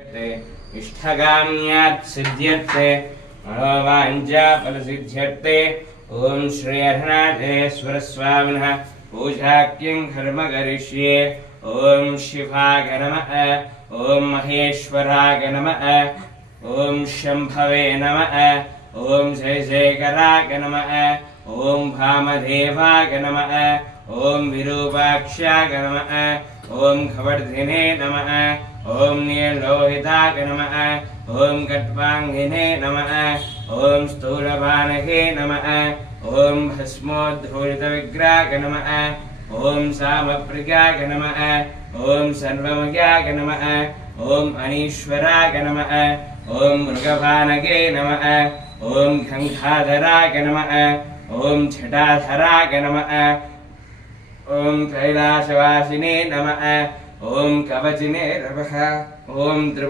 इष्टकाम्यात् सिद्ध्यर्थे मनोवाञ्छा फलसिद्ध्यर्थे ओम श्री अर्हनाथेश्वर स्वामिनः पूजाख्यं कर्म करिष्ये। ओम शिवाय नमः, ओम महेश्वराय नमः, ओम शंभवे नमः, ओम जयशेखराय नमः, ओम भामदेवाय नमः, ओम विरूपाक्षाय नमः, ओम खवर्धिने नमः, ओम नीलोहिताय नमः, ओम कट्वांगिने नमः, ओम स्थूलपानके नमः, ओम भस्मोद्धूलितविग्रहाय नमः, ओम सामप्रियाय नमः, ओम सर्वमयाय नमः, ओम अनीश्वराय नमः, ओम मृगपानके नमः, ओम गंगाधराय नमः, ओम छटाधराय नमः, ओम कैलासवासिने नमः, ओम कवचिने नमः, ओम